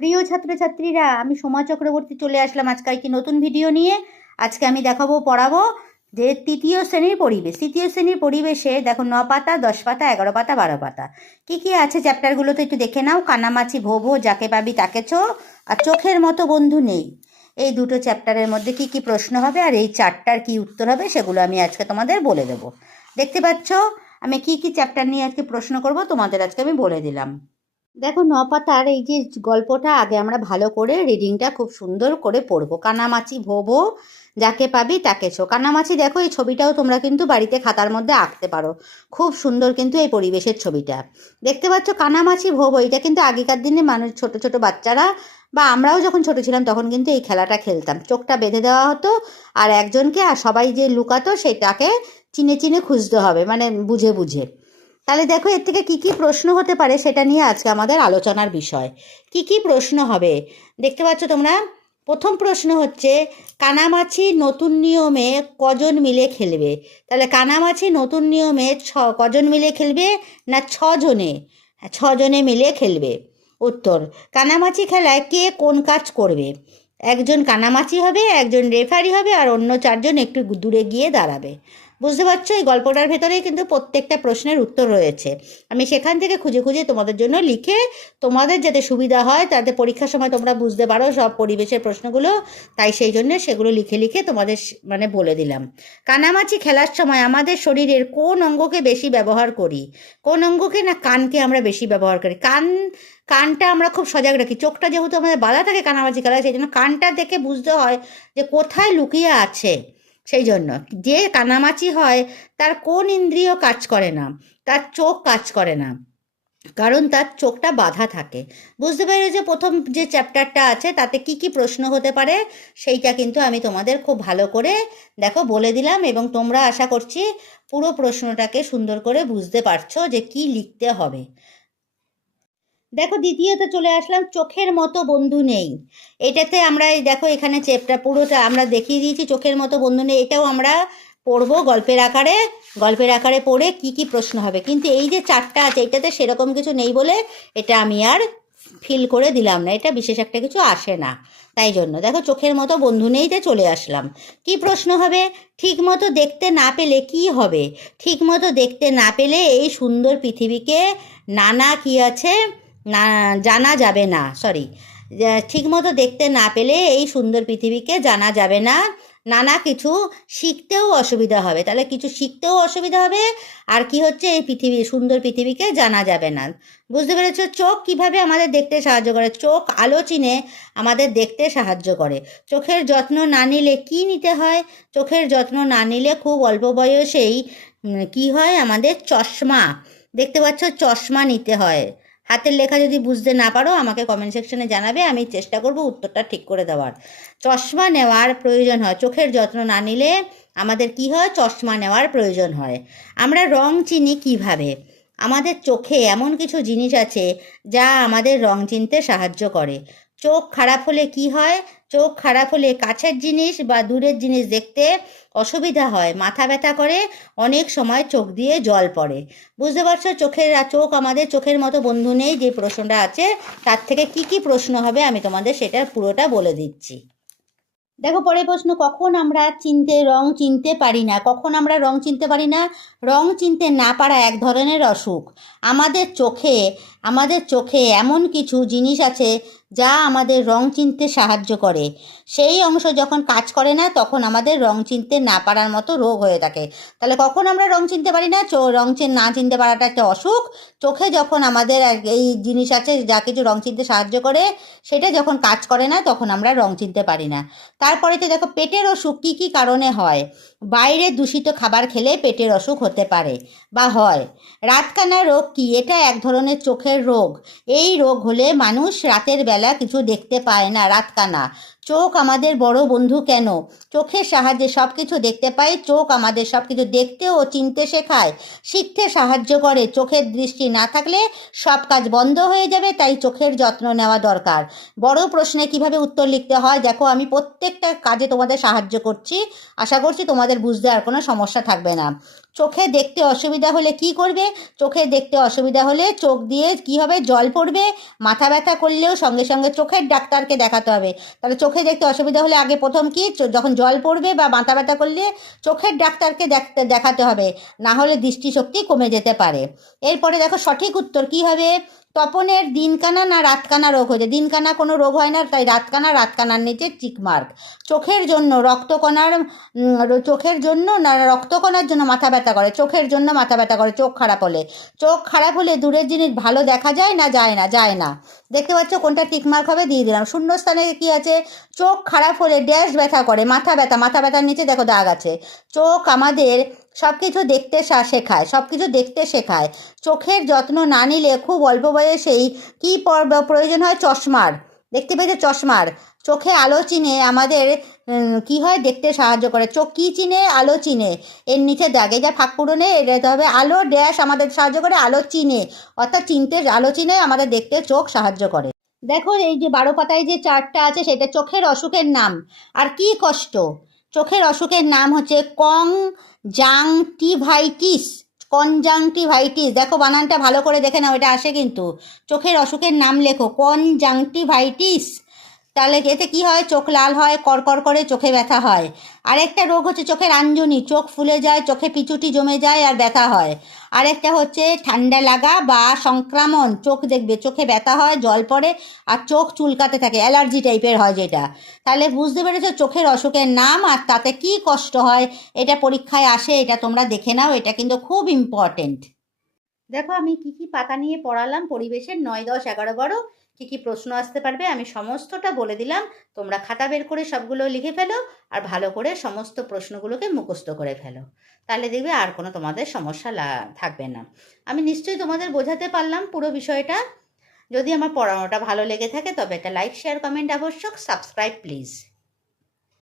প্রিয় ছাত্রছাত্রীরা, আমি সোমা চক্রবর্তী চলে আসলাম আজকে একটি নতুন ভিডিও নিয়ে। আজকে আমি পড়াবো যে তৃতীয় শ্রেণীর পরিবেশে দেখো 9 পাতা, 10 পাতা, 11 পাতা, 12 পাতা কি কি আছে চ্যাপ্টারগুলো তো একটু দেখে নাও। কানামাছি ভো ভো, যাকে পাবি তাকে ছো, আর চোখের মতো বন্ধু নেই। এই দুটো চ্যাপ্টারের মধ্যে কি কি প্রশ্ন হবে আর এই চারটার কি উত্তর হবে সেগুলো আমি আজকে তোমাদের বলে দেবো। দেখতে পাচ্ছ আমি কি কি চ্যাপ্টার নিয়ে আজকে প্রশ্ন করব তোমাদের আজকে আমি বলে দিলাম। দেখো 9 পাতার এই যে গল্পটা আগে আমরা ভালো করে রিডিংটা খুব সুন্দর করে পড়বো। কানামাছি ভো ভো, যাকে পাবি তাকে ছো। কানামাছি দেখো, এই ছবিটাও তোমরা কিন্তু বাড়িতে খাতার মধ্যে আঁকতে পারো। খুব সুন্দর কিন্তু এই পরিবেশের ছবিটা দেখতে পাচ্ছ। কানামাছি ভো ভো, এটা কিন্তু আগেকার দিনে মানুষ, ছোট ছোট বাচ্চারা বা আমরাও যখন ছোট ছিলাম তখন কিন্তু এই খেলাটা খেলতাম। চোখটা বেঁধে দেওয়া হতো আর একজনকে, আর সবাই যে লুকাতো সেটাকে চিনে চিনে খুঁজতে হবে, মানে বুঝে বুঝে। তাহলে দেখো এর থেকে কী কী প্রশ্ন হতে পারে সেটা নিয়ে আজকে আমাদের আলোচনার বিষয়। কি কি প্রশ্ন হবে দেখতে পাচ্ছ তোমরা। প্রথম প্রশ্ন হচ্ছে, কানামাছি নতুন নিয়মে কজন মিলে খেলবে? তাহলে কানামাছি নতুন নিয়মে কজন মিলে খেলবে? না 6 জনে। 6 জনে মিলে খেলবে। উত্তর, কানামাছি খেলায় কে কোন কাজ করবে? একজন কানামাছি হবে, একজন রেফারি হবে, আর অন্য 4 জন একটু দূরে গিয়ে দাঁড়াবে। বুঝতে পারছো, এই গল্পটার ভেতরেই কিন্তু প্রত্যেকটা প্রশ্নের উত্তর রয়েছে। আমি সেখান থেকে খুঁজে খুঁজে তোমাদের জন্য লিখে, তোমাদের যাতে সুবিধা হয়, তাতে পরীক্ষার সময় তোমরা বুঝতে পারো সব পরিবেশের প্রশ্নগুলো, তাই সেই জন্য সেগুলো লিখে লিখে তোমাদের মানে বলে দিলাম। কানামাছি খেলার সময় আমাদের শরীরের কোন অঙ্গকে বেশি ব্যবহার করি? কোন অঙ্গকে? না কানকে আমরা বেশি ব্যবহার করি। কানটা আমরা খুব সজাগ রাখি। চোখটা যেহেতু আমাদের বাধা থাকে কানামাছি খেলায়, সেই জন্য কানটা দেখে বুঝতে হয় যে কোথায় লুকিয়ে আছে। সেই জন্য যে কানামাছি হয় তার কোন ইন্দ্রিয় কাজ করে না? তার চোখ কাজ করে না, কারণ তার চোখটা বাঁধা থাকে। বুঝতে পারো যে প্রথম যে চ্যাপ্টারটা আছে তাতে কি কি প্রশ্ন হতে পারে সেইটা কিন্তু আমি তোমাদের খুব ভালো করে দেখো বলে দিলাম, এবং তোমরা আশা করছি পুরো প্রশ্নটাকে সুন্দর করে বুঝতে পারছো যে কি লিখতে হবে। দেখো দ্বিতীয়তে চলে আসলাম, চোখের মতো বন্ধু নেই। এটাতে আমরা দেখো এখানে চ্যাপ্টার পুরোটা আমরা দেখিয়ে দিয়েছি, চোখের মতো বন্ধু নেই। এটাও আমরা পড়বো গল্পের আকারে পড়ে কি কি প্রশ্ন হবে। কিন্তু এই যে 4টা আছে এটাতে সেরকম কিছু নেই বলে এটা আমি আর ফিল করে দিলাম না, এটা বিশেষ একটা কিছু আসে না। তাই জন্য দেখো চোখের মতো বন্ধু নেইতে চলে আসলাম। কি প্রশ্ন হবে? ঠিক মতো দেখতে না পেলে কি হবে? ঠিক মতো দেখতে না পেলে এই সুন্দর পৃথিবীকে নানা কি আছে না জানা যাবে না। ঠিকমতো দেখতে না পেলে এই সুন্দর পৃথিবীকে জানা যাবে না। নানা কিছু শিখতেও অসুবিধা হবে। তাহলে কিছু শিখতেও অসুবিধা হবে, আর কি হচ্ছে, এই সুন্দর পৃথিবীকে জানা যাবে না। বুঝতে পেরেছো? চোখ কিভাবে আমাদের দেখতে সাহায্য করে? চোখ আলো চিনে আমাদের দেখতে সাহায্য করে। চোখের যত্ন না নিলে কি নিতে হয়? চোখের যত্ন না নিলে খুব অল্প বয়সেই কি হয়, আমাদের চশমা, দেখতে পাচ্ছ, চশমা নিতে হয়। হাতের লেখা যদি বুঝতে না পারো আমাকে কমেন্ট সেকশনে জানাবে, আমি চেষ্টা করব উত্তরটা ঠিক করে দেওয়ার। চশমা নেওয়ার প্রয়োজন হয়। চোখের যত্ন না নিলে আমাদের কি হয়? চশমা নেওয়ার প্রয়োজন হয়। আমরা রং চিনি কিভাবে? আমাদের চোখে এমন কিছু জিনিস আছে যা আমাদের রং চিনতে সাহায্য করে। চোখ খারাপ হলে কি হয়? চোখ খারাপ হলে কাছের জিনিস বা দূরের জিনিস দেখতে অসুবিধা হয়, মাথা ব্যথা করে, অনেক সময় চোখ দিয়ে জল পড়ে। বুঝতে পারছো? চোখ আমাদের চোখের মতো বন্ধু নেই যে প্রশ্নটা আছে তার থেকে কি কি প্রশ্ন হবে আমি তোমাদের সেটার পুরোটা বলে দিচ্ছি। দেখো পরের প্রশ্ন, কখন আমরা রং চিনতে পারি না? কখন আমরা রং চিনতে পারি না? রং চিনতে না পারা এক ধরনের অসুখ। আমাদের চোখে এমন কিছু জিনিস আছে যা আমাদের রং চিনতে সাহায্য করে। সেই অংশ যখন কাজ করে না তখন আমাদের রং চিনতে না পারার মতো রোগ হয়ে থাকে। তাহলে কখন আমরা রং চিনতে পারি না? না চিনতে পারাটা একটা অসুখ। চোখে যখন আমাদের এই জিনিস আছে যা কিছু রং চিনতে সাহায্য করে, সেটা যখন কাজ করে না তখন আমরা রং চিনতে পারি না। তারপরেতে দেখো পেটের অসুখ কী কী কারণে হয়? বাইরে দূষিত খাবার খেলে পেটের অসুখ হতে পারে বা হয়। রাতকানা রোগ কি? এটা এক ধরনের চোখের রোগ। এই রোগ হলে মানুষ রাতের বেলা কিছু দেখতে পায় না, রাতকানা। চোখ আমাদের বড় বন্ধু কেন? চোখের সাহায্যে সব কিছু দেখতে পাই। চোখ আমাদের সব কিছু দেখতে ও চিনতে শেখায়, শিখতে সাহায্য করে। চোখের দৃষ্টি না থাকলে সব কাজ বন্ধ হয়ে যাবে, তাই চোখের যত্ন নেওয়া দরকার। বড় প্রশ্নে কিভাবে উত্তর লিখতে হয় দেখো, আমি প্রত্যেকটা কাজে তোমাদের সাহায্য করছি, আশা করছি তোমাদের বুঝতে আর কোনো সমস্যা থাকবে না। চোখে দেখতে অসুবিধা হলে কি করবে? চোখে দেখতে অসুবিধা হলে চোখ দিয়ে কি হবে? জল পড়বে। মাথা ব্যথা করলেও সঙ্গে সঙ্গে চোখের ডাক্তারকে দেখাতে হবে। তাহলে চোখে দেখতে অসুবিধা হলে আগে প্রথম কি, যখন জল পড়বে বা মাথা ব্যথা করলে চোখের ডাক্তারকে দেখাতে হবে, না হলে দৃষ্টিশক্তি কমে যেতে পারে। এরপরে দেখো সঠিক উত্তর কি হবে? তপনের দিনকানা না রাতকানা রোগ হয়েছে? দিনকানা কোনো রোগ হয় না, তাই রাতকানার নিচে টিক মার্ক। চোখের জন্য চোখের জন্য না রক্তকণার জন্য মাথা ব্যথা করে? চোখের জন্য মাথা ব্যথা করে চোখ খারাপ হলে। চোখ খারাপ হলে দূরের জিনিস ভালো দেখা যায় না যায় না? দেখতে পাচ্ছ কোনটা টিকমার্ক হবে? দিয়ে দিলাম। শূন্যস্থানে কি আছে? চোখ খারাপ হলে ড্যাশ ব্যথা করে? মাথা ব্যথার নিচে দেখো দাগ আছে। চোখ আমাদের সব কিছু দেখতে শেখায়। চোখের যত্ন না নিলে খুব অল্প বয়সেই কী প্রয়োজন হয়? চশমার। দেখতে পেয়েছো? চশমার। চোখে আলো চিনে আমাদের কি হয়? দেখতে সাহায্য করে। চোখ কী চিনে? আলো চিনে। এর নিচে দাগে যা ফাঁক পূরণে এটা হবে আলো ড্যাশ আমাদের সাহায্য করে, আলো চিনে, অর্থাৎ আলো চিনে আমাদের দেখতে চোখ সাহায্য করে। দেখো এই যে 12 পাতায় যে চার্টটা আছে সেটা চোখের অসুখের নাম। আর কি কষ্ট? চোখের অসুখের নাম হচ্ছে কনজাংটিভাইটিস। দেখো বানানটা ভালো করে দেখে নাও, এটা আসে কিন্তু। চোখের অসুখের নাম লেখো, কনজাংটিভাইটিস। তাহলে এতে কি হয়? চোখ লাল হয়, কড়কড় করে, চোখে ব্যথা হয়। আরেকটা রোগ হচ্ছে চোখের আঞ্জনি, চোখ ফুলে যায়, চোখে পিচুটি জমে যায় আর ব্যথা হয়। আরেকটা হচ্ছে ঠান্ডা লাগা বা সংক্রমণ, চোখ দেখবে চোখে ব্যথা হয়, জল পড়ে আর চোখ চুলকাতে থাকে, অ্যালার্জি টাইপের হয় যেটা। তাহলে বুঝতে পেরেছো চোখের অসুখের নাম আর তাতে কি কষ্ট হয়। এটা পরীক্ষায় আসে, এটা তোমরা দেখে নাও, এটা কিন্তু খুব ইম্পর্টেন্ট। দেখো আমি কি কি পাতা নিয়ে পড়ালাম পরিবেশের 9, 10, 11, 12, কী কী প্রশ্ন আসতে পারবে আমি সমস্তটা বলে দিলাম। তোমরা খাতা বের করে সবগুলো লিখে ফেলো আর ভালো করে সমস্ত প্রশ্নগুলোকে মুখস্থ করে ফেলো। তাহলে দেখবে আর কোনো তোমাদের সমস্যা থাকবে না। আমি নিশ্চয়ই তোমাদের বোঝাতে পারলাম পুরো বিষয়টা। যদি আমার পড়ানোটা ভালো লেগে থাকে তবে একটা লাইক, শেয়ার, কমেন্ট আবশ্যক। Subscribe please.